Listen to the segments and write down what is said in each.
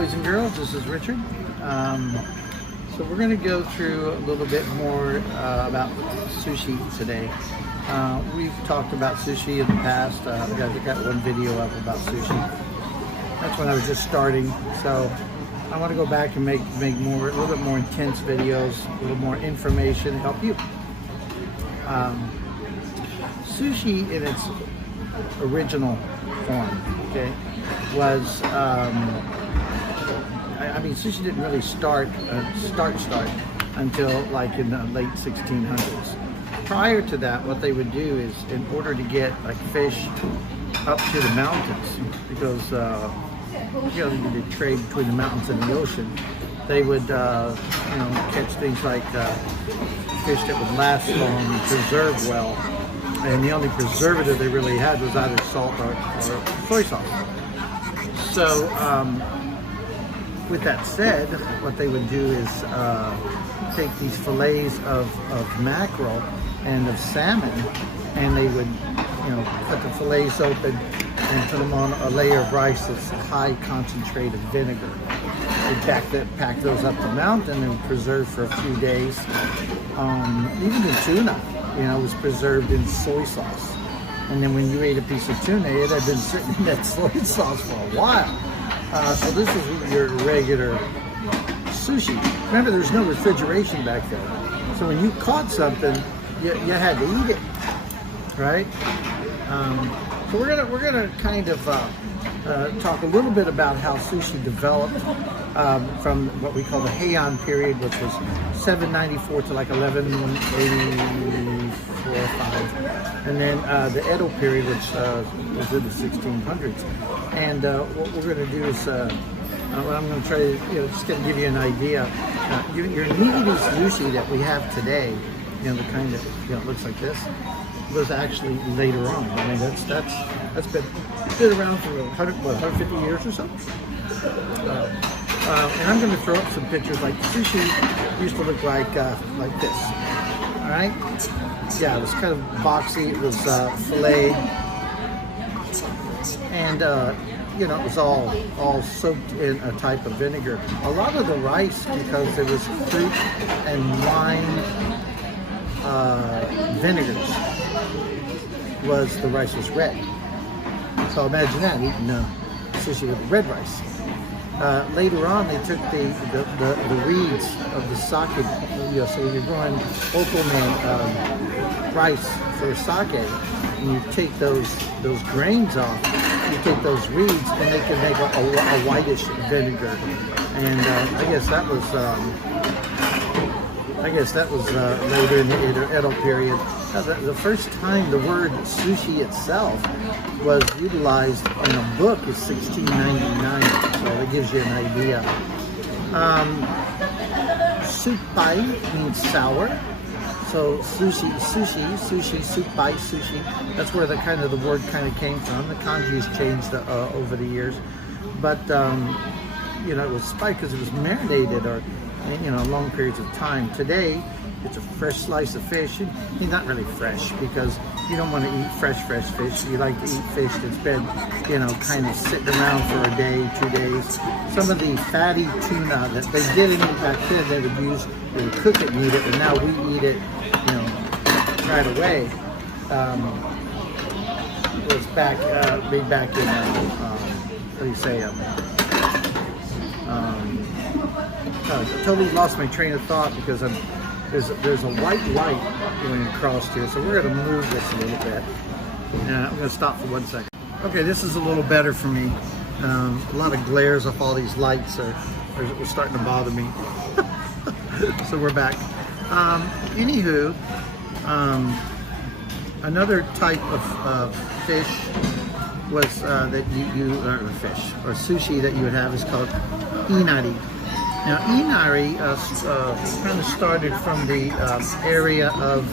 boys and girls, this is Richard. So we're going to go through a little bit more about sushi today. We've talked about sushi in the past. I got one video up about sushi. That's when I was just starting. So I want to go back and make more, a little bit more intense videos, a little more information to help you. Sushi in its original form, okay, was I mean, sushi didn't really start until like in the late 1600s. Prior to that, what they would do is, in order to get like fish up to the mountains, because you know, you could trade between the mountains and the ocean, they would you know, catch things like fish that would last long and preserve well. And the only preservative they really had was either salt or soy sauce. So, with that said, what they would do is take these fillets of mackerel and of salmon, and they would, you know, cut the fillets open and put them on a layer of rice that's high concentrated vinegar. They pack those up the mountain and preserve for a few days. Even the tuna, you know, was preserved in soy sauce. And then when you ate a piece of tuna, it had been sitting in that soy sauce for a while. So this is your regular sushi. Remember, there's no refrigeration back then. So when you caught something, you had to eat it, right? So we're gonna kind of talk a little bit about how sushi developed from what we call the Heian period, which was 794 to like 1184 or 5, and then the Edo period, which was in the 1600s. And what we're going to do is, what I'm going to try to, you know, just going to give you an idea. Your nigiri sushi that we have today, you know, the kind that, you know, looks like this, was actually later on. I mean, that's been around for 150 years or so. And I'm going to throw up some pictures. Like sushi used to look like this. All right? Yeah, it was kind of boxy. It was filleted, and you know, it was all soaked in a type of vinegar. A lot of the rice, because there was fruit and wine vinegars, the rice was red. So imagine that, eating sushi with red rice. Later on, they took the reeds of the sake. You know, so when you're growing okome rice for sake, and you take those grains off, you take those reeds, and they can make a whitish vinegar. And I guess that was later in the Edo period. The first time the word sushi itself was utilized in a book is 1699, so that gives you an idea. Suppai means sour, so sushi, suppai, sushi. That's where the word kind of came from. The kanji has changed over the years, but you know, it was spiked because it was marinated or, you know, long periods of time. Today, it's a fresh slice of fish. Not really fresh, because you don't want to eat fresh fish. You like to eat fish that's been, you know, kind of sitting around for a day, 2 days. Some of the fatty tuna that they didn't eat back then, they would cook it and eat it, and now we eat it, you know, right away. It was made back in, what do you say, I totally lost my train of thought because there's a white light going across here, so we're going to move this a little bit. And I'm going to stop for 1 second. Okay, this is a little better for me. A lot of glares off all these lights are starting to bother me. So we're back. Anywho, another type of fish was that fish or sushi that you would have is called Inari. Now, Inari kind of started from the area of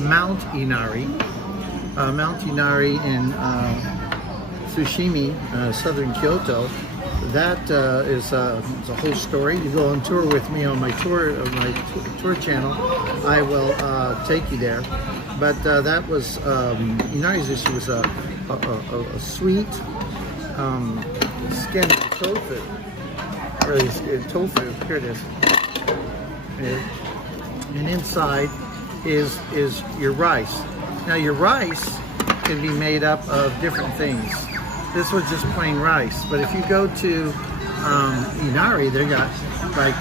Mount Inari. Mount Inari in Tsushima, southern Kyoto. That is a whole story. You go on tour with me on my tour channel, I will take you there. But that was Inari Zushi was a sweet skinned tofu really tofu. Here it is. Here. And inside is your rice. Now your rice can be made up of different things. This was just plain rice, but if you go to Inari, they got like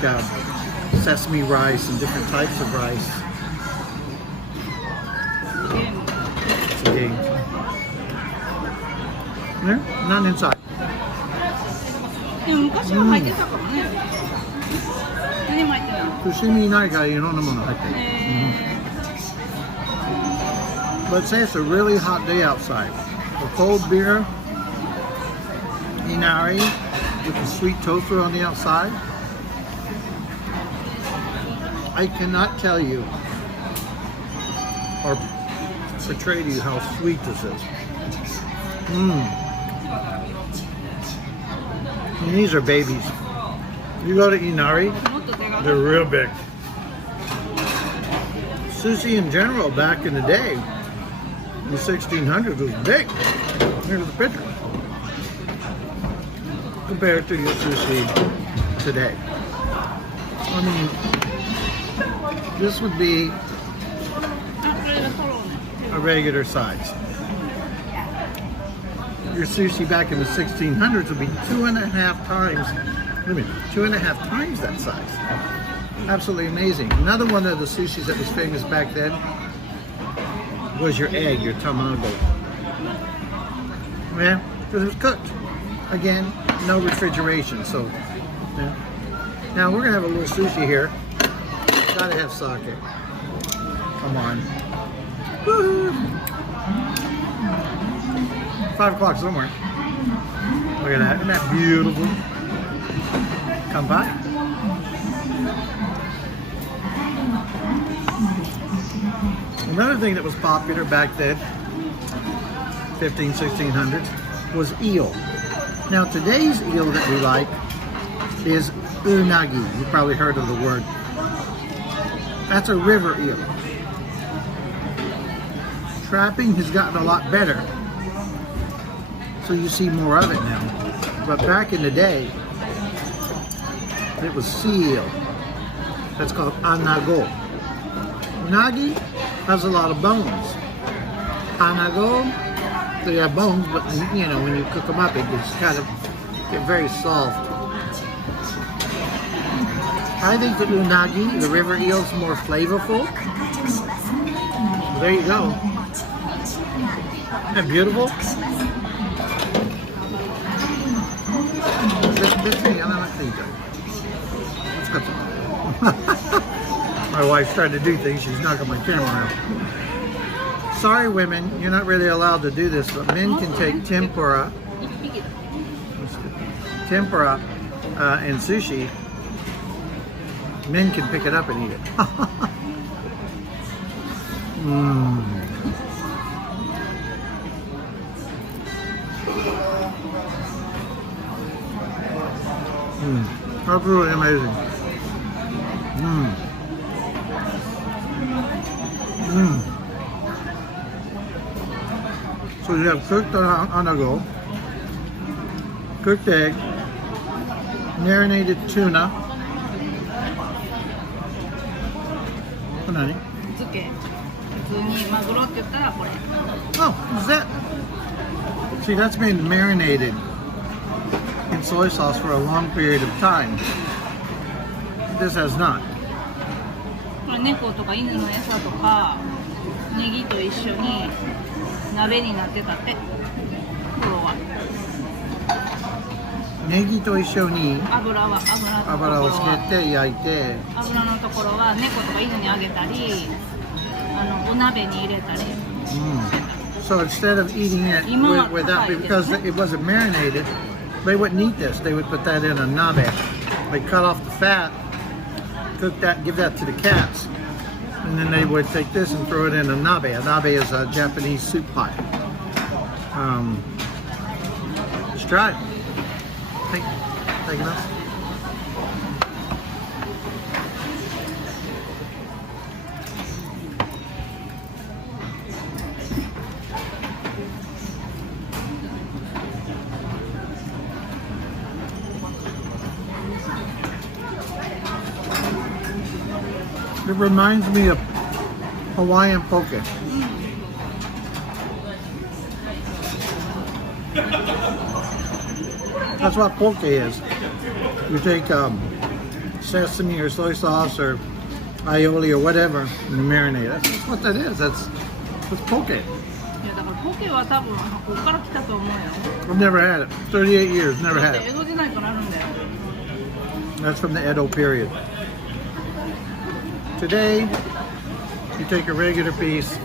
sesame rice and different types of rice. Okay. There? Not inside. Sushi Inari ga iron mono haiteる. Let's say it's a really hot day outside. A cold beer, Inari, with the sweet tofu on the outside. I cannot tell you or portray to you how sweet this is. And these are babies. You go to Inari, they're real big. Sushi in general back in the day, in the 1600s, was big. Here's the picture. Compared to your sushi today. I mean, this would be a regular size. Your sushi back in the 1600s would be 2.5 times, wait a minute, 2.5 times that size. Absolutely amazing. Another one of the sushis that was famous back then was your egg, your tamago. Yeah, because it was cooked. Again, no refrigeration, so yeah. Now we're gonna have a little sushi here. Gotta have sake. Come on. Woo-hoo. 5 o'clock somewhere. Look at that, isn't that beautiful? Come by. Another thing that was popular back then, 1600s, was eel. Now today's eel that we like is unagi. You've probably heard of the word. That's a river eel. Trapping has gotten a lot better, so you see more of it now. But back in the day, it was sea eel. That's called Anago. Unagi has a lot of bones. Anago, they have bones, but you know, when you cook them up, it just kind of get very soft. I think the unagi, the river eel, is more flavorful. There you go. Isn't that beautiful? My wife's trying to do things. She's knocking my camera out. Sorry, women, you're not really allowed to do this, but men can take tempura and sushi. Men can pick it up and eat it. Absolutely amazing. So you have cooked anago, cooked egg, marinated tuna. Oh, what's that? See, that's been marinated in soy sauce for a long period of time. This has not. 猫とか犬の餌とかネギと一緒に鍋になってたって。頃は。ネギと一緒に油をつけて焼いて。油のところは猫とか犬にあげたり、お鍋に入れたり。So instead of eating it without, because it wasn't marinated, they wouldn't eat this. They would put that in a nabe. They cut off the fat, cook that, give that to the cats, and then they would take this and throw it in a nabe. A nabe is a Japanese soup pot. Let's try it. Take it off. It reminds me of Hawaiian poke. That's what poke is. You take sesame or soy sauce or aioli or whatever and you marinate. That's what that is. That's poke. いやだからポケは多分ここから来たと思うよ。 I've never had it. 38 years, never だっ had て it. 江戸時代からあるんだよ。 That's from the Edo period. Today, you take a regular piece,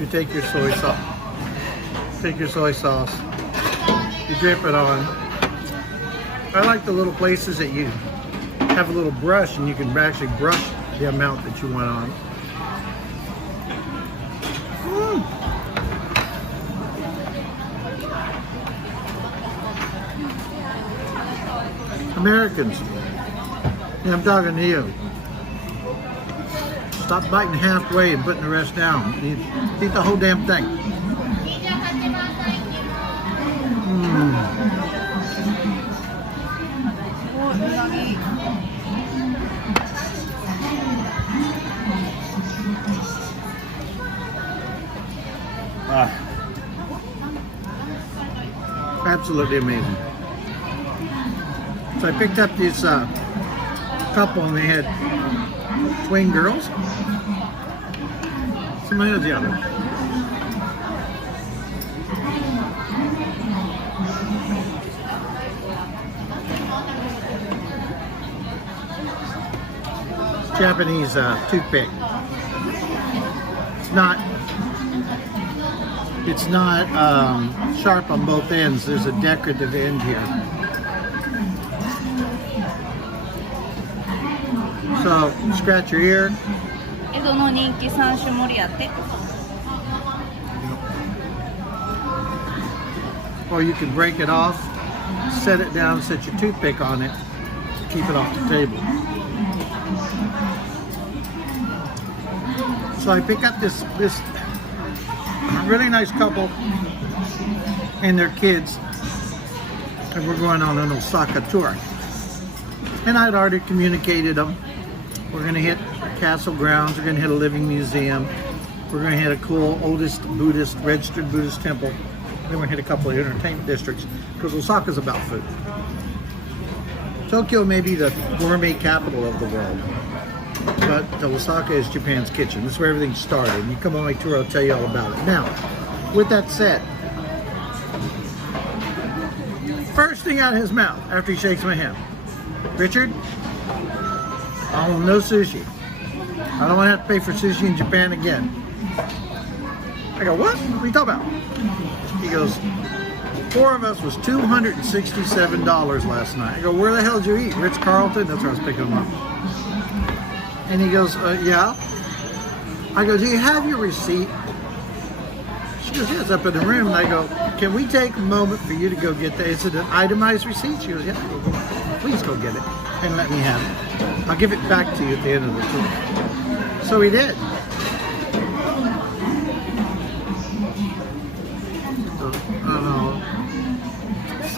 you take your soy sauce, you drip it on. I like the little places that you have a little brush and you can actually brush the amount that you want on. Americans, yeah, I'm talking to you. Stop biting halfway and putting the rest down. Eat the whole damn thing. Absolutely amazing. So I picked up this couple and they had twin girls. Somebody else the other. Japanese toothpick. It's not sharp on both ends. There's a decorative end here. So scratch your ear. 江戸の人気三種盛りやって。 Or you can break it off, set it down, set your toothpick on it, keep it off the table. So I pick up this really nice couple and their kids, and we're going on an Osaka tour. And I'd already communicated them. We're going to hit castle grounds, we're going to hit a living museum, we're going to hit a cool oldest registered Buddhist temple. Then we're going to hit a couple of entertainment districts because Osaka's about food. Tokyo may be the gourmet capital of the world, but Osaka is Japan's kitchen. This is where everything started. And you come on my tour, I'll tell you all about it. Now, with that said, first thing out of his mouth after he shakes my hand, Richard, I want no sushi. I don't want to have to pay for sushi in Japan again. I go, what? What are you talking about? He goes, 4 of us was $267 last night. I go, where the hell did you eat? Ritz-Carlton? That's where I was picking him up. And he goes, yeah. I go, do you have your receipt? She goes, yeah, it's up in the room. And I go, can we take a moment for you to go get that? Is it an itemized receipt? She goes, yeah. I go, please go get it and let me have it. I'll give it back to you at the end of the tour. So he did.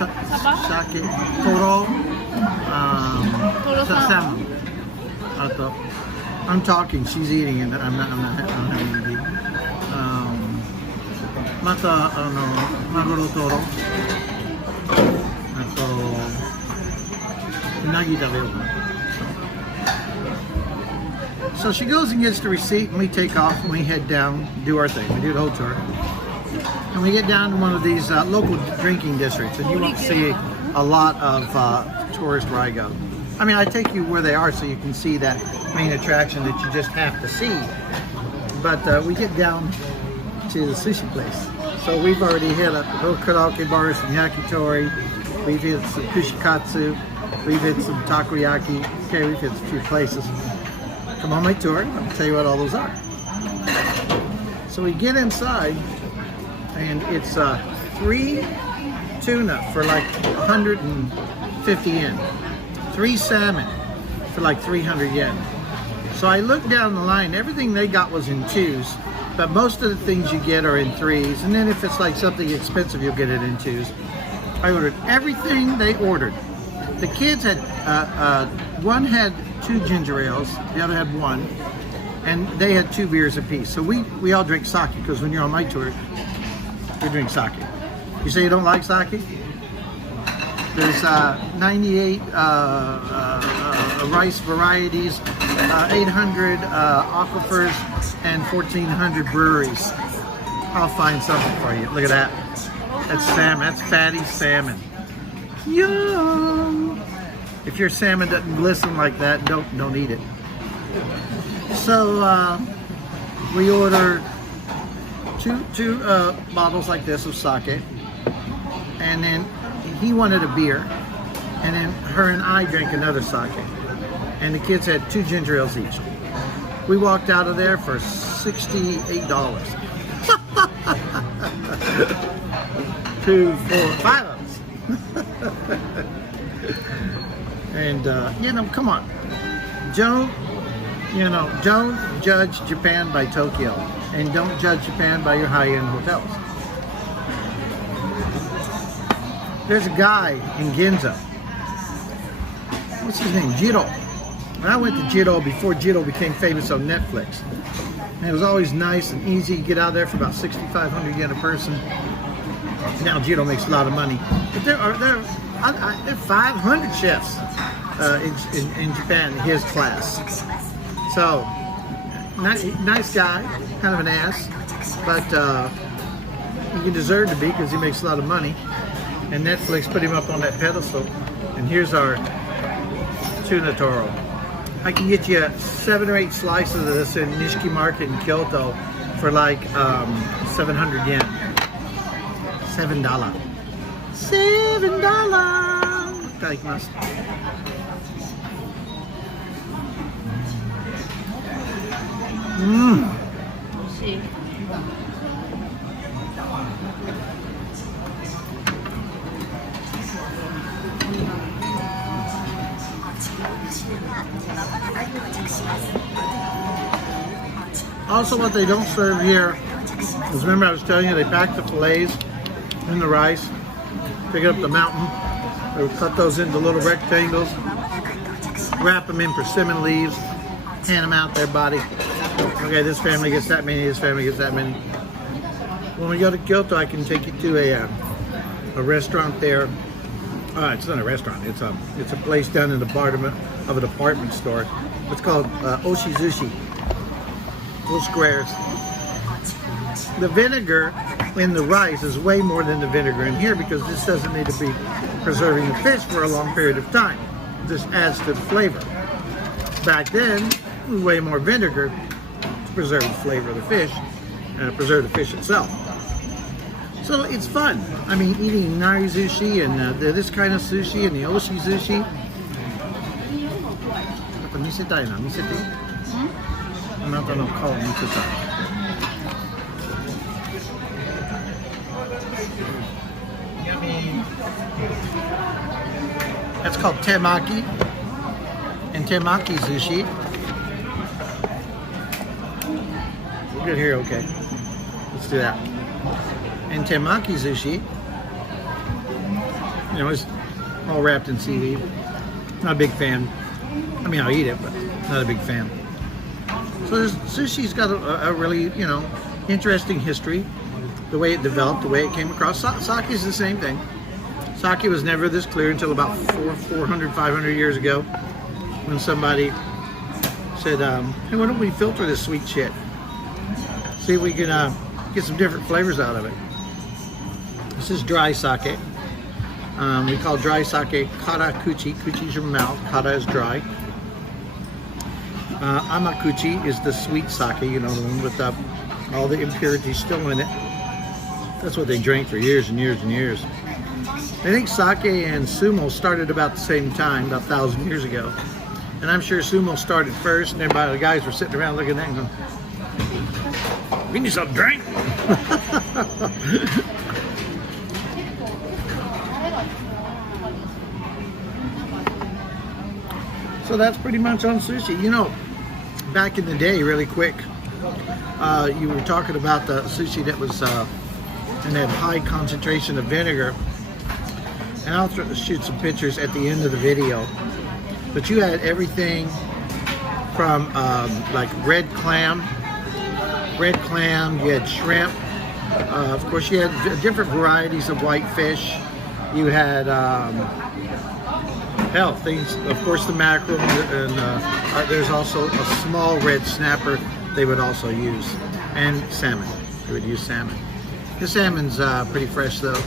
Sake, toro, salmon. I'm talking, she's eating and I'm not having to eat. Mata, maguro toro. Unagi taberu. So she goes and gets the receipt and we take off and we head down, do our thing. We do the whole tour. And we get down to one of these local drinking districts, and you won't see a lot of tourists where I go. I mean, I take you where they are so you can see that main attraction that you just have to see. But we get down to the sushi place. So we've already hit a little karaoke bars and yakitori. We've hit some kushikatsu. We've hit some takoyaki. Okay, we've hit a few places. Come on my tour, I'll tell you what all those are. So we get inside, and it's 3 tuna for like 150 yen, 3 salmon for like 300 yen. So I looked down the line, everything they got was in 2s, but most of the things you get are in 3s, and then if it's like something expensive, you'll get it in 2s. I ordered everything they ordered. The kids had, one had 2 ginger ales, the other had 1. and they had 2 beers apiece. So we all drink sake because when you're on my tour, you drink sake. You say you don't like sake? There's 98 rice varieties, 800 aquifers, and 1,400 breweries. I'll find something for you. Look at that. That's salmon. That's fatty salmon. Yum! If your salmon doesn't glisten like that, don't eat it. So we ordered two bottles like this of sake, and then he wanted a beer, and then her and I drank another sake, and the kids had 2 ginger ales each. We walked out of there for $68. 2, 4, 5 of us. And come on, don't judge Japan by Tokyo, and don't judge Japan by your high-end hotels. There's a guy in Ginza. What's his name? Jiro. And I went to Jiro before Jiro became famous on Netflix. And it was always nice and easy. You get out there for about 6,500 yen a person. Now Jiro makes a lot of money. But there are 500 chefs in Japan, his class. So, nice guy, kind of an ass, but he deserved to be because he makes a lot of money. And Netflix put him up on that pedestal. And here's our tuna toro. I can get you 7 or 8 slices of this in Nishiki Market in Kyoto for like 700 yen. $7. $7. Itadakimasu. Mmm. Also, what they don't serve here is, remember I was telling you, they pack the fillets in the rice, pick it up the mountain, they would cut those into little rectangles, wrap them in persimmon leaves, hand them out their body. Okay, this family gets that many, this family gets that many. When we go to Kyoto, I can take you to a restaurant there. It's not a restaurant, it's a place down in the bottom of a department store. It's called Oshi Zushi. Little squares. The vinegar in the rice is way more than the vinegar in here because this doesn't need to be preserving the fish for a long period of time. This adds to the flavor. Back then, it was way more vinegar to preserve the flavor of the fish and preserve the fish itself. So it's fun. I mean, eating Inari sushi and this kind of sushi and the Oshi sushi. That's called Temaki and Temaki Zushi. We're good here, okay. Let's do that. And Temaki Zushi, it's all wrapped in seaweed. Not a big fan. I mean, I'll eat it, but not a big fan. So sushi's got a really, interesting history. The way it developed, the way it came across. Sake is the same thing. Sake was never this clear until about 400, 500 years ago, when somebody said, hey, why don't we filter this sweet shit? See if we can get some different flavors out of it. This is dry sake. We call dry sake kara kuchi. Kuchi is your mouth. Kara is dry. Amakuchi is the sweet sake, the one with all the impurities still in it. That's what they drank for years and years and years. I think sake and sumo started about the same time, about 1,000 years ago. And I'm sure sumo started first, and everybody, the guys were sitting around looking at it and going, we need some drink. So that's pretty much on sushi. Back in the day, really quick, you were talking about the sushi that was in that high concentration of vinegar. And I'll shoot some pictures at the end of the video. But you had everything from like red clam, you had shrimp. Of course, you had different varieties of whitefish. You had things, of course, the mackerel, and there's also a small red snapper they would also use, and salmon. They would use salmon. The salmon's pretty fresh though.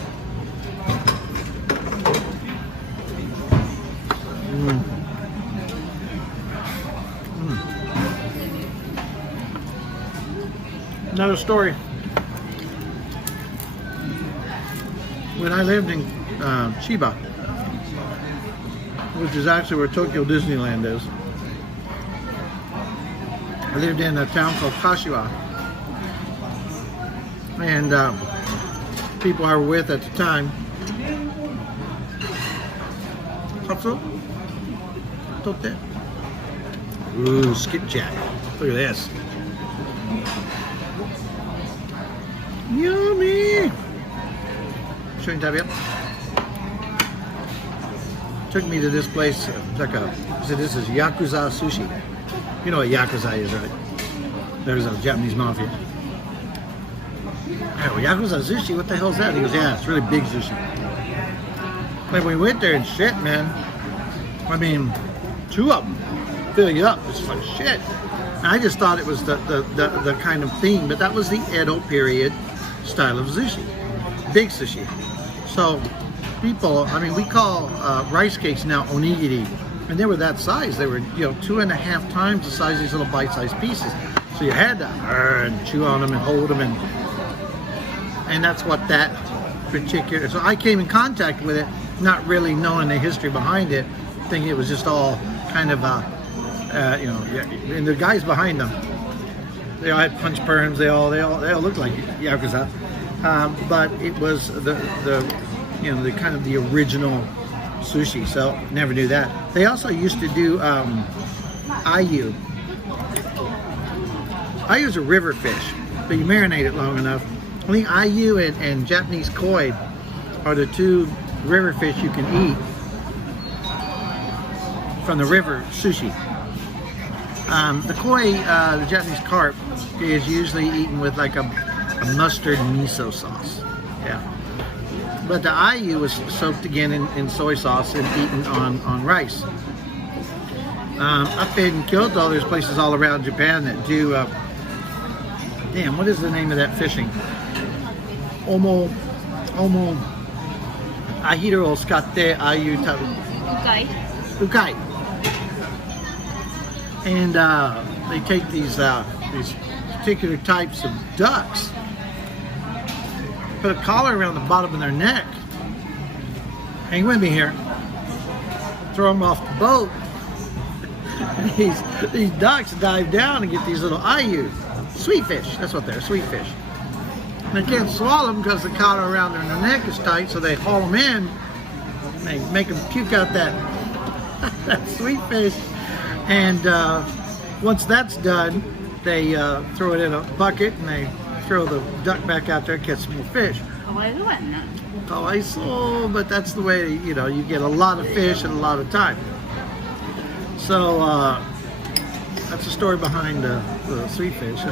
Another story. When I lived in Chiba, which is actually where Tokyo Disneyland is, I lived in a town called Kashiwa, and people I were with at the time, ooh, skipjack. Look at this. Yummy! Took me to this place. He said, this is Yakuza sushi. You know what Yakuza is, right? There's a Japanese mafia. Oh, Yakuza sushi? What the hell is that? He goes, yeah, it's really big sushi. Like, we went there and shit, man. I mean, 2 of them fill you up. It's like shit. And I just thought it was the kind of thing, but that was the Edo period style of sushi. Big sushi. So people, I mean, we call rice cakes now onigiri, and they were that size. They were, 2.5 times the size of these little bite-sized pieces. So you had to and chew on them and hold them, and that's what that particular. So I came in contact with it, not really knowing the history behind it, thinking it was just all kind of, and the guys behind them, they all had punch perms. They all looked like Yakuza. But it was the kind of the original sushi, so never knew that. They also used to do ayu. Ayu is a river fish, but you marinate it long enough. I think ayu and Japanese koi are the 2 river fish you can eat from the river sushi. The koi, the Japanese carp, is usually eaten with like a mustard miso sauce. Yeah. But the ayu was soaked again in soy sauce and eaten on rice. Up in Kyoto, there's places all around Japan that do, damn, what is the name of that fishing? Omo, ahiro o tsukatte ayu tabu. Ukai. And they take these particular types of ducks, put a collar around the bottom of their neck, hang with me here, throw them off the boat, and these ducks dive down and get these little ayu, sweet fish, that's what they're, sweet fish. And they can't swallow them because the collar around their neck is tight, so they haul them in, and they make them puke out that sweet fish. And once that's done, they throw it in a bucket and they throw the duck back out there and catch some more fish. Kawaiso, but that's the way, you get a lot of fish in a lot of time. So that's the story behind the sweet fish.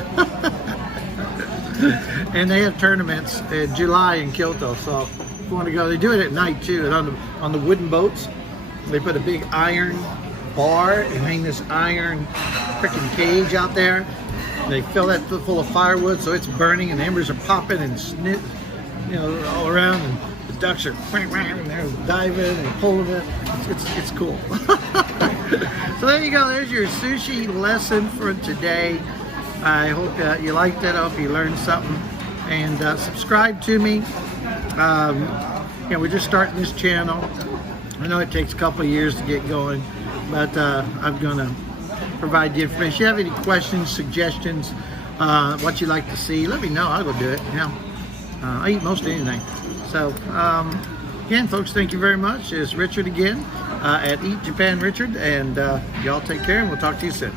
And they have tournaments in July in Kyoto, so if you want to go, they do it at night too. And on the wooden boats, they put a big iron bar and hang this iron freaking cage out there. They fill that full of firewood, so it's burning and the embers are popping and all around, and the ducks are and they're diving and pulling it. It's cool. So there you go. There's your sushi lesson for today. I hope that you liked it. I hope you learned something. And subscribe to me. We're just starting this channel. I know it takes a couple of years to get going, but I'm going to provide the information. If you have any questions, suggestions, what you'd like to see, let me know. I'll go do it. I eat most anything. So, again, folks, thank you very much. It's Richard again at Eat Japan Richard, and y'all take care, and we'll talk to you soon.